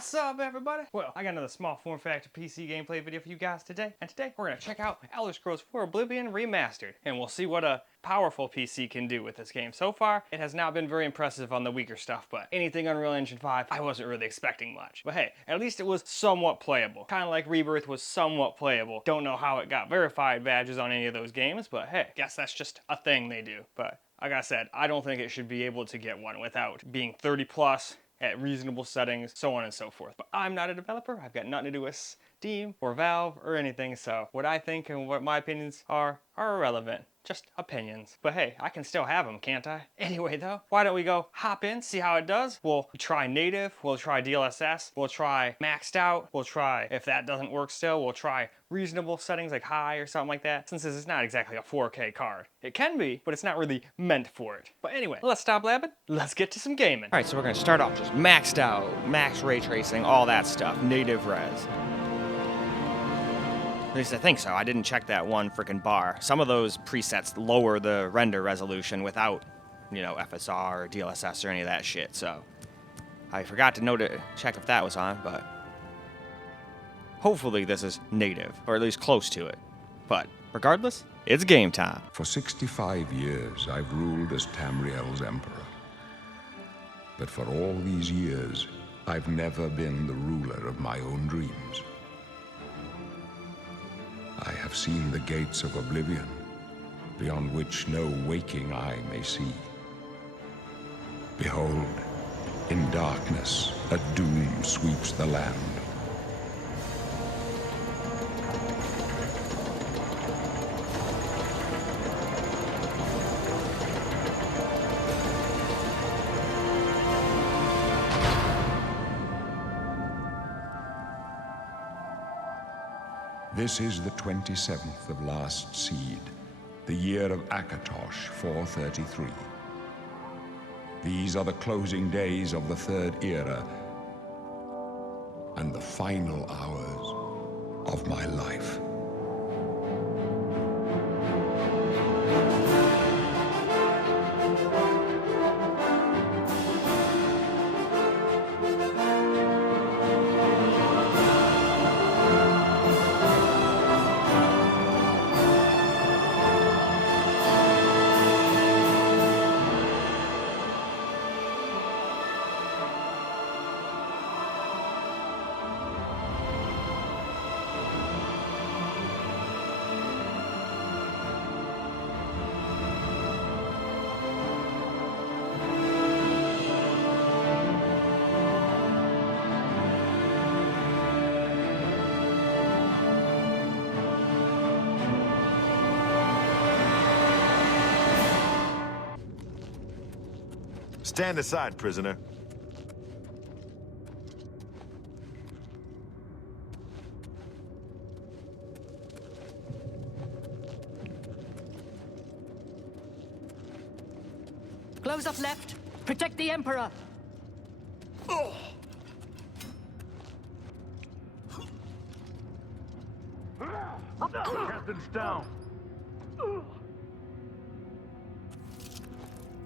What's up, everybody? Well, I got another small form factor PC gameplay video for you guys today, and today we're gonna check out Elder Scrolls 4 Oblivion Remastered, and we'll see what a powerful PC can do with this game. So far, it has not been very impressive on the weaker stuff, but anything Unreal Engine 5, I wasn't really expecting much. But hey, at least it was somewhat playable. Kind of like Rebirth was somewhat playable. Don't know how it got verified badges on any of those games, but hey, guess that's just a thing they do. But like I said, I don't think it should be able to get one without being 30 plus, at reasonable settings, so on and so forth. But I'm not a developer. I've got nothing to do with Steam or Valve or anything, so what I think and what my opinions are irrelevant. Just opinions. But hey, I can still have them, can't I? Anyway though, why don't we go hop in, see how it does? We'll try native, we'll try DLSS, we'll try maxed out, we'll try, if that doesn't work still, we'll try reasonable settings like high or something like that, since this is not exactly a 4K card. It can be, but it's not really meant for it. But anyway, let's stop blabbing, let's get to some gaming. Alright, so we're gonna start off just maxed out, max ray tracing, all that stuff, native res. At least I think so. I didn't check that one freaking bar. Some of those presets lower the render resolution without, you know, FSR or DLSS or any of that shit, so I forgot to check if that was on, but hopefully this is native, or at least close to it. But regardless, it's game time. For 65 years, I've ruled as Tamriel's emperor. But for all these years, I've never been the ruler of my own dreams. I have seen the gates of Oblivion, beyond which no waking eye may see. Behold, in darkness, a doom sweeps the land. This is the 27th of last seed, the year of Akatosh 433. These are the closing days of the Third Era, and the final hours of my life. Stand aside, prisoner. Close up left. Protect the Emperor. Oh. Captain's down.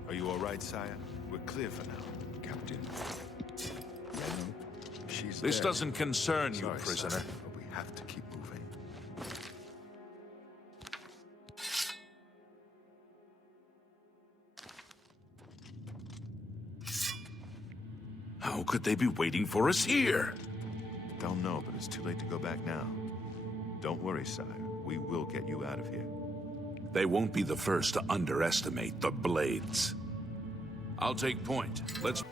Are you all right, sire? We're clear for now. Captain. She's This there. doesn't concern you, Sorry, prisoner. sire, but we have to keep moving. How could they be waiting for us here? Don't know, but it's too late to go back now. Don't worry, sire. We will get you out of here. They won't be the first to underestimate the Blades. I'll take point. Let's...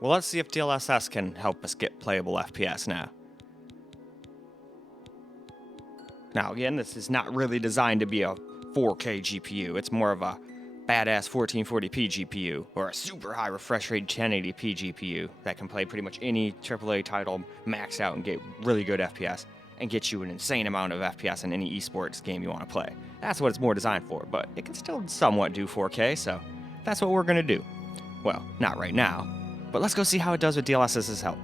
Well, let's see if DLSS can help us get playable FPS now. Now, again, this is not really designed to be a 4K GPU. It's more of a badass 1440p GPU, or a super high refresh rate 1080p GPU that can play pretty much any AAA title maxed out and get really good FPS. and get you an insane amount of FPS in any esports game you want to play. That's what it's more designed for, but it can still somewhat do 4K, so that's what we're going to do. Well, not right now, but let's go see how it does with DLSS's help.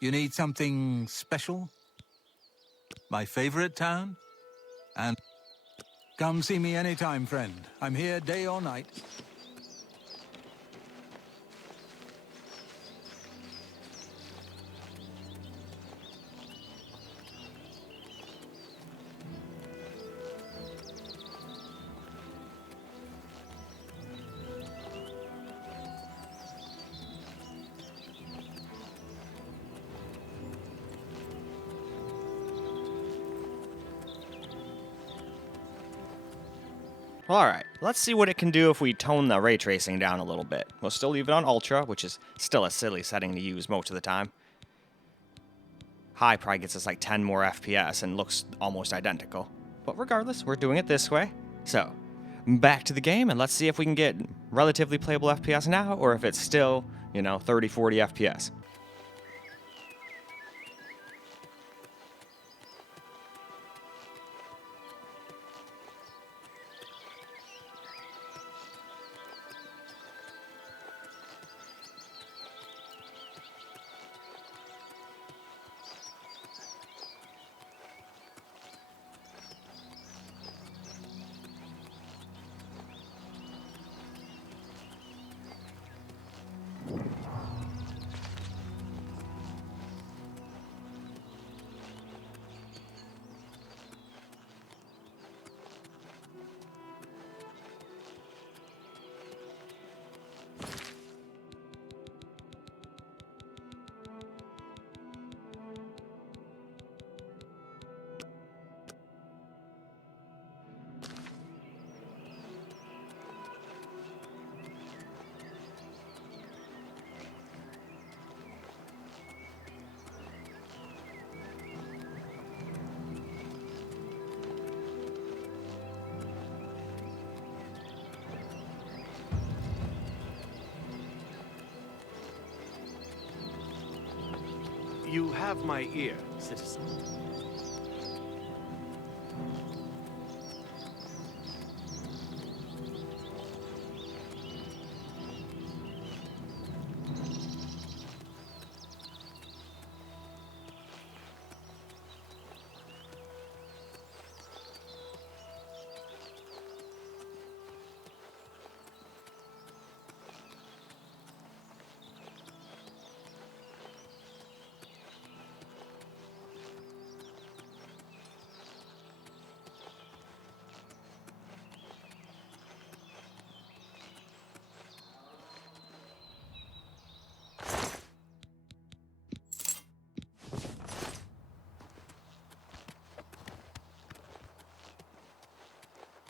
You need something special? My favorite town? And come see me anytime, friend. I'm here day or night. Alright, let's see what it can do if we tone the ray tracing down a little bit. We'll still leave it on Ultra, which is still a silly setting to use most of the time. High probably gets us like 10 more FPS and looks almost identical. But regardless, we're doing it this way. So, back to the game, and let's see if we can get relatively playable FPS now, or if it's still, 30, 40 FPS. You have my ear, citizen.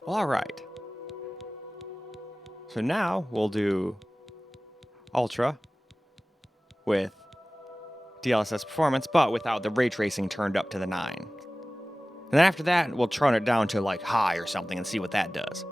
Alright. So now we'll do Ultra with DLSS performance, but without the ray tracing turned up to the 9. And then after that, we'll turn it down to like high or something and see what that does.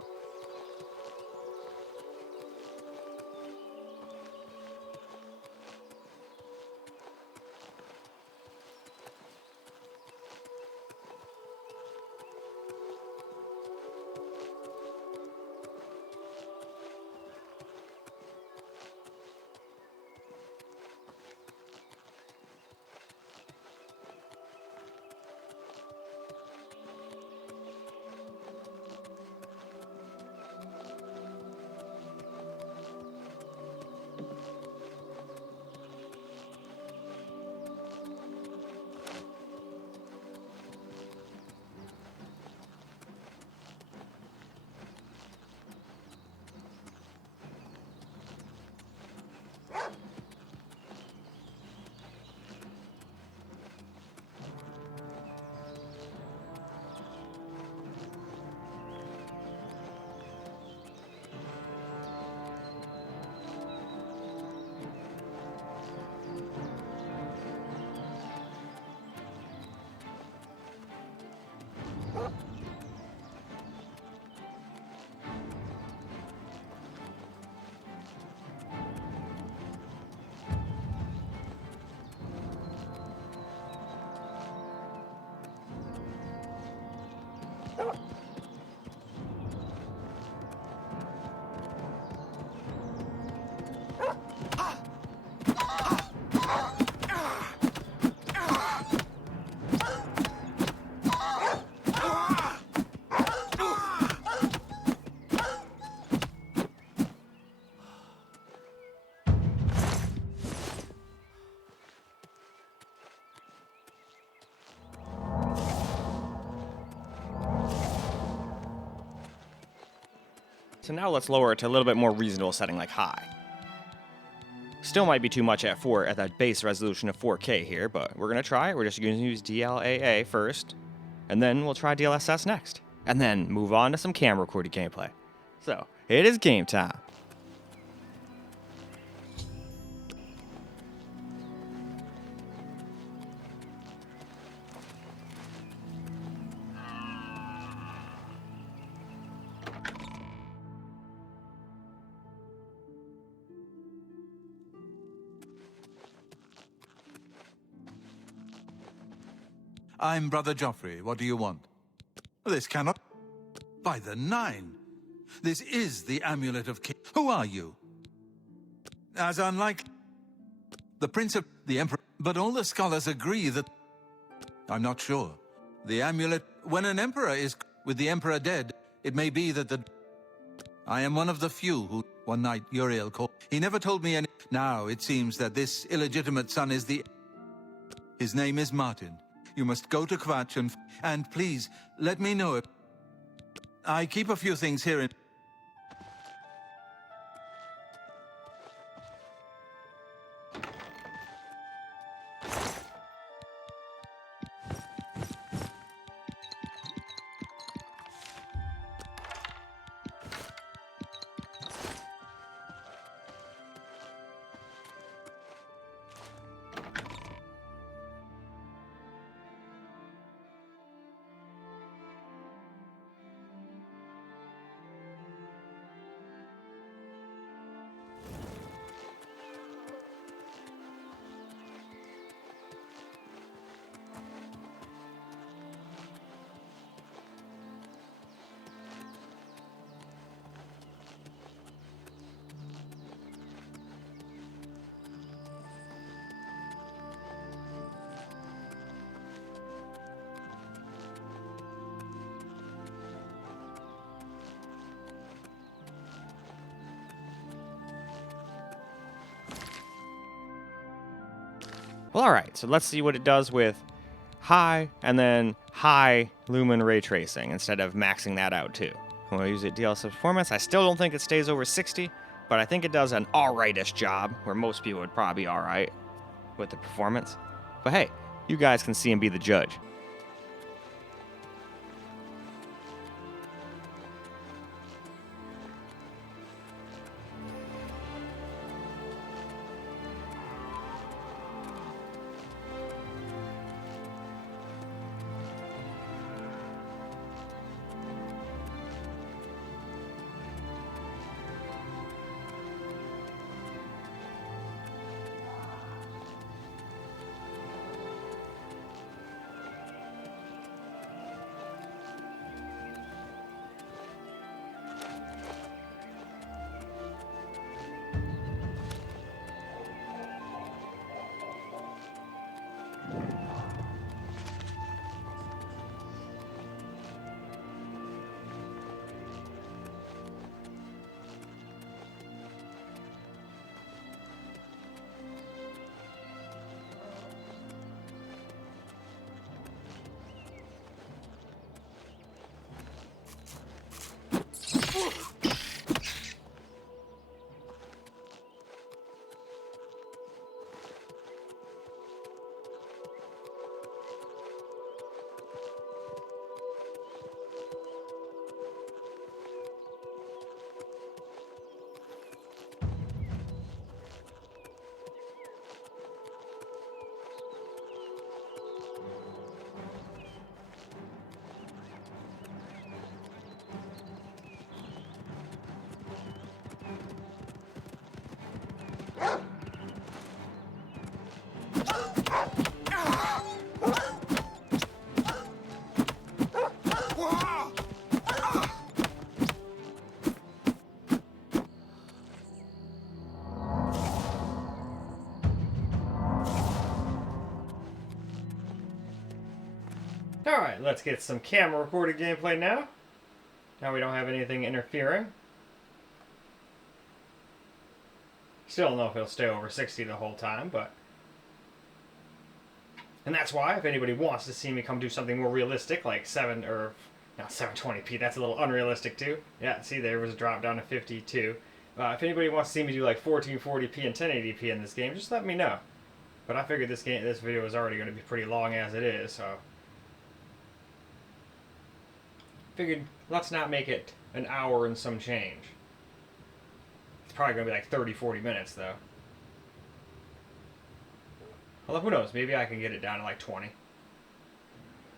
So now let's lower it to a little bit more reasonable setting like high. Still might be too much at that base resolution of 4K here, but we're gonna try it. We're just gonna use DLAA first, and then we'll try DLSS next, and then move on to some camera recorded gameplay. So it is game time. I'm Brother Joffrey. What do you want? This cannot... By the Nine! This is the Amulet of King... Who are you? As unlike... The Prince of... The Emperor... But all the scholars agree that... I'm not sure. The amulet... When an emperor is... With the Emperor dead, it may be that the... I am one of the few who... One night, Uriel called... He never told me any... Now, it seems that this illegitimate son is the... His name is Martin. You must go to Kvatch and please, let me know if... I keep a few things here in... Well, alright, so let's see what it does with high and then high lumen ray tracing instead of maxing that out too. When I use it DLSS performance, I still don't think it stays over 60, but I think it does an alright-ish job, where most people would probably be alright with the performance. But hey, you guys can see and be the judge. Alright, let's get some camera recorded gameplay now. Now we don't have anything interfering. Still don't know if it'll stay over 60 the whole time, but... And that's why, if anybody wants to see me come do something more realistic, like 720p, that's a little unrealistic too. Yeah, see, there was a drop down to 52. If anybody wants to see me do like 1440p and 1080p in this game, just let me know. But I figured this video is already going to be pretty long as it is, so... Figured, let's not make it an hour and some change. It's probably going to be like 30-40 minutes, though. Although, who knows? Maybe I can get it down to like 20.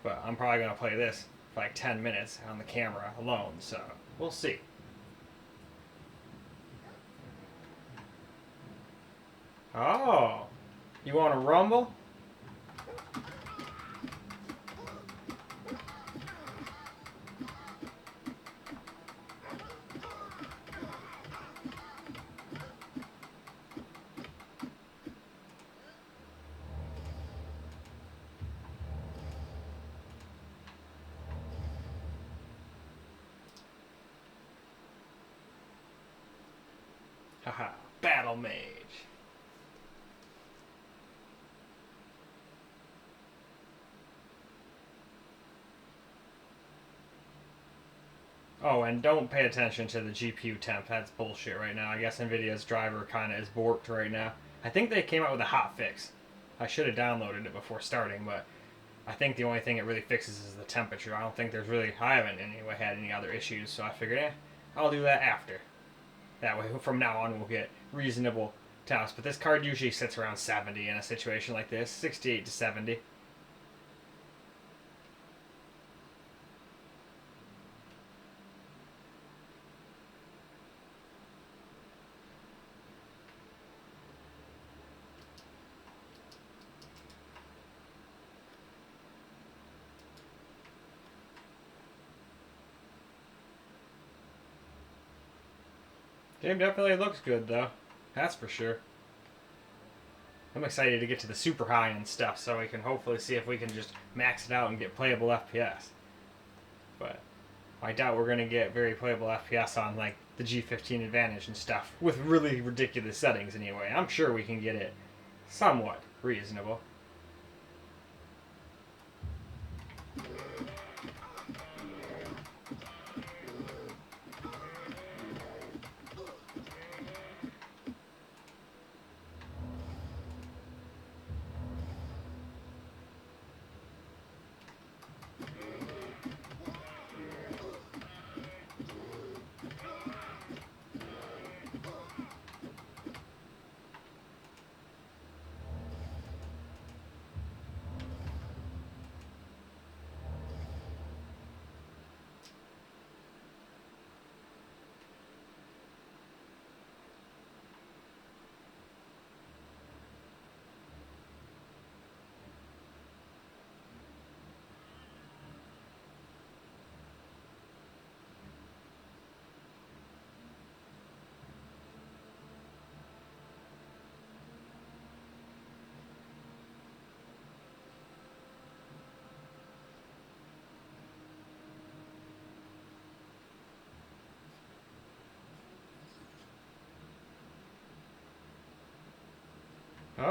But I'm probably going to play this for like 10 minutes on the camera alone, so we'll see. Oh! You want to rumble? Haha, Battle Mage. Oh, and don't pay attention to the GPU temp. That's bullshit right now. I guess NVIDIA's driver kind of is borked right now. I think they came out with a hot fix. I should have downloaded it before starting, but I think the only thing it really fixes is the temperature. I don't think there's really... I haven't anyway had any other issues, so I figured, I'll do that after. That way, from now on, we'll get reasonable temps. But this card usually sits around 70 in a situation like this. 68 to 70. Game definitely looks good, though. That's for sure. I'm excited to get to the super high and stuff, so we can hopefully see if we can just max it out and get playable FPS. But I doubt we're going to get very playable FPS on, like, the G15 Advantage and stuff, with really ridiculous settings anyway. I'm sure we can get it somewhat reasonable. Oh. I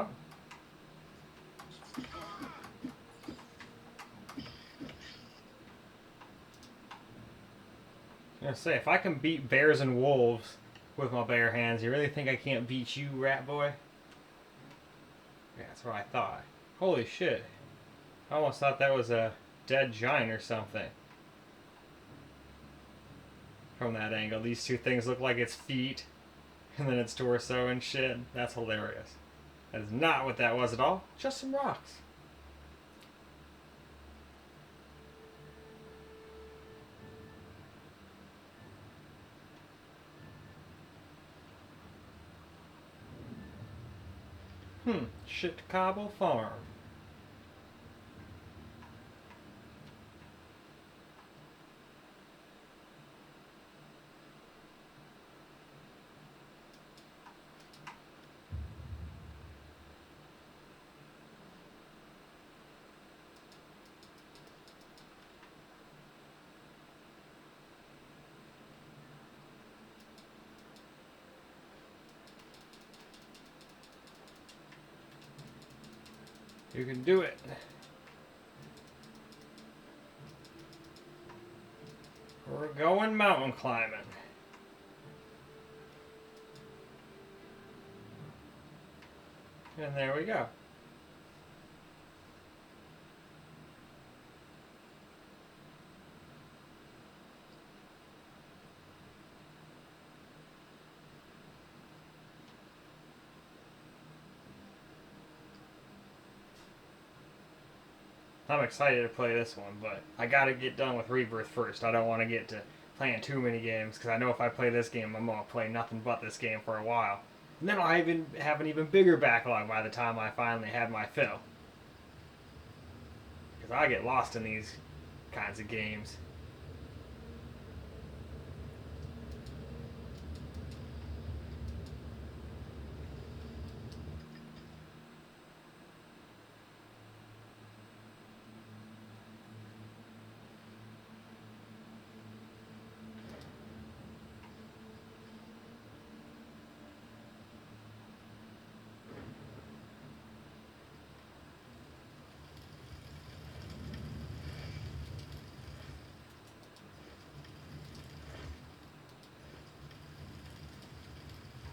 was gonna say, if I can beat bears and wolves with my bare hands, you really think I can't beat you, rat boy? Yeah, that's what I thought. Holy shit. I almost thought that was a dead giant or something. From that angle. These two things look like its feet, and then its torso and shit. That's hilarious. That is not what that was at all. Just some rocks. Chicago Farm. You can do it. We're going mountain climbing. And there we go. I'm excited to play this one, but I gotta get done with Rebirth first. I don't want to get to playing too many games, because I know if I play this game, I'm gonna play nothing but this game for a while. And then I'll even have an even bigger backlog by the time I finally have my fill. Because I get lost in these kinds of games.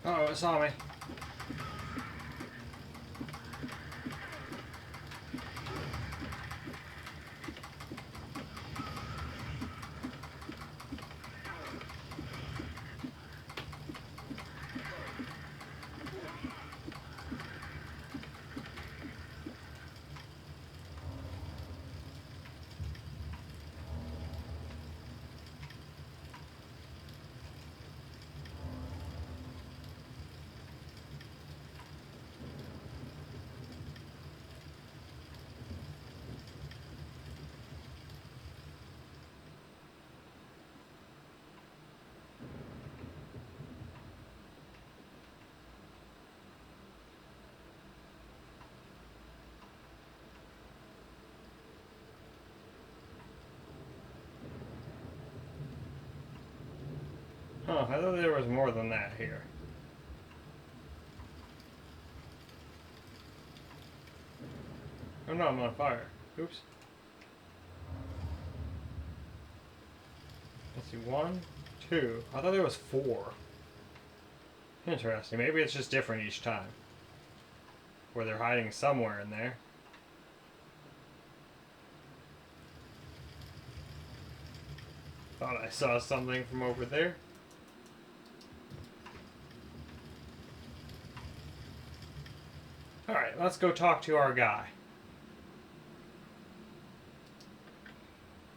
Oh, it saw me. Huh, I thought there was more than that here. Oh no, I'm on fire. Oops. Let's see, 1, 2. I thought there was 4. Interesting. Maybe it's just different each time. Where they're hiding somewhere in there. Thought I saw something from over there. Alright, let's go talk to our guy.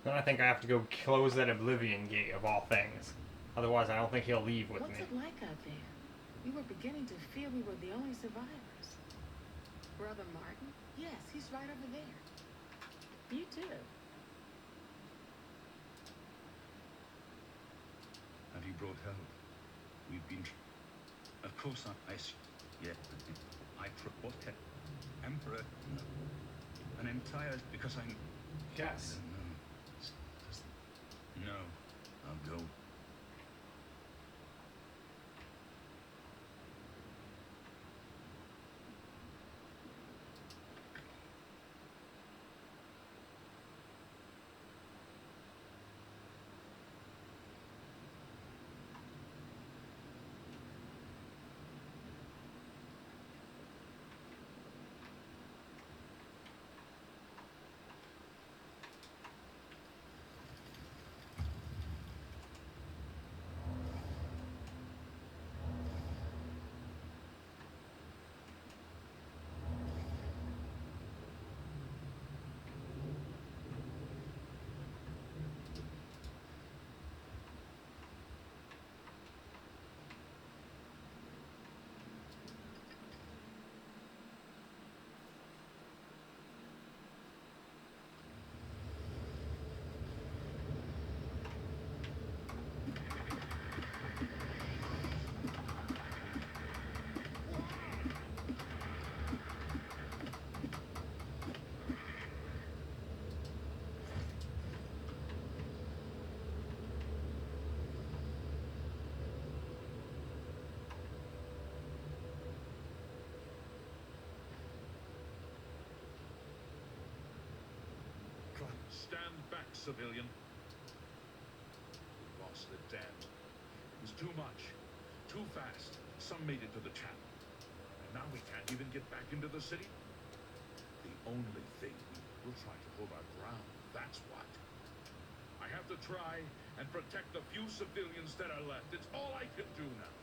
Then I think I have to go close that Oblivion gate of all things. Otherwise, I don't think he'll leave with me. What's it like out there? We were beginning to feel we were the only survivors. Brother Martin? Yes, he's right over there. You too. Have you brought help? We've been... Of course I see. Yeah. What? Emperor? No. An entire... Because I'm... Yes. No. I'll go. civilian. We lost the damn. It was too much. Too fast. Some made it to the channel. And now we can't even get back into the city. The only thing we'll try to hold our ground. That's what. I have to try and protect the few civilians that are left. It's all I can do now.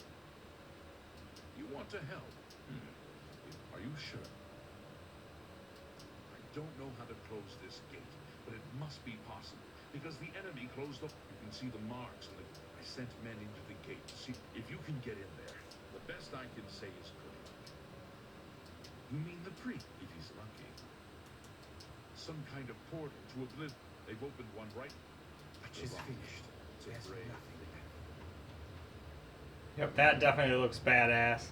You want to help? Are you sure? I don't know how to close this gate, but it must be possible because the enemy closed up. You can see the marks, and I sent men into the gate to see if you can get in there. The best I can say is good luck. You mean the priest, if he's lucky. Some kind of portal to Oblivion. They've opened one right. Which is finished. It's a brave. Yep, that definitely looks badass.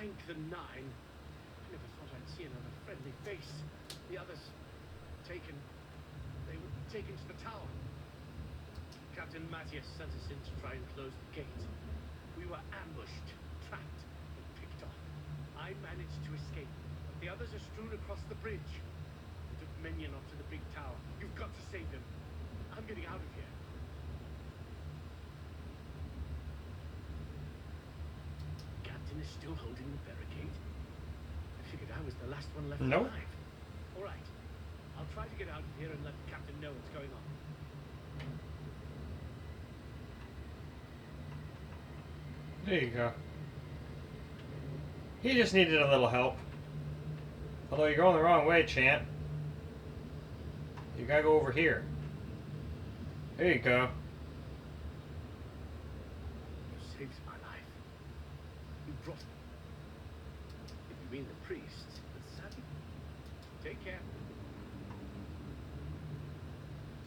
Thank the Nine. I never thought I'd see another friendly face. The others taken. They were taken to the tower. Captain Matthias sent us in to try and close the gate. We were ambushed, trapped, and picked off. I managed to escape, but the others are strewn across the bridge. They took Minion up to the big tower. You've got to save him. I'm getting out of here. Captain is still holding the barricade. I figured I was the last one left Nope. alive. All right. I'll try to get out of here and let the captain know what's going on. There you go. He just needed a little help. Although you're going the wrong way, champ. You gotta go over here. There you go. You saved my life. You brought... If you mean the priest, but sadly... Take care.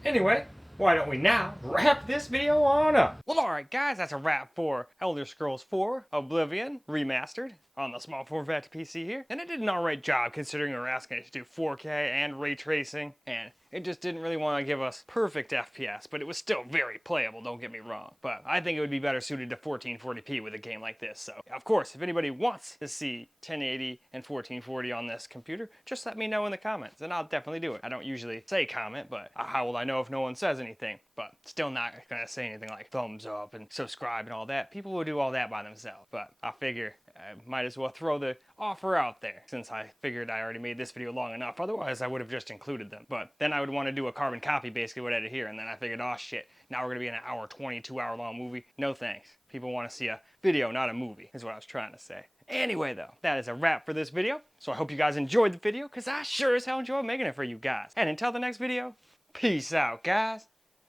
Anyway, why don't we now wrap this video on up? Well, alright guys, that's a wrap for Elder Scrolls 4 Oblivion Remastered on the small form factor PC here. And it did an alright job considering we were asking it to do 4K and ray tracing, and it just didn't really want to give us perfect FPS, but it was still very playable, don't get me wrong. But I think it would be better suited to 1440p with a game like this. So, of course, if anybody wants to see 1080 and 1440 on this computer, just let me know in the comments, and I'll definitely do it. I don't usually say comment, but how will I know if no one says anything? But still not gonna say anything like thumbs up and subscribe and all that. People will do all that by themselves. But I figure I might as well throw the offer out there, since I figured I already made this video long enough. Otherwise, I would have just included them. But then I would want to do a carbon copy basically what I did here, and then I figured, oh shit, now we're gonna be in an hour 22 hour long movie. No thanks. People want to see a video, not a movie, is what I was trying to say. Anyway though, that is a wrap for this video. So I hope you guys enjoyed the video, because I sure as hell enjoyed making it for you guys. And until the next video, peace out guys.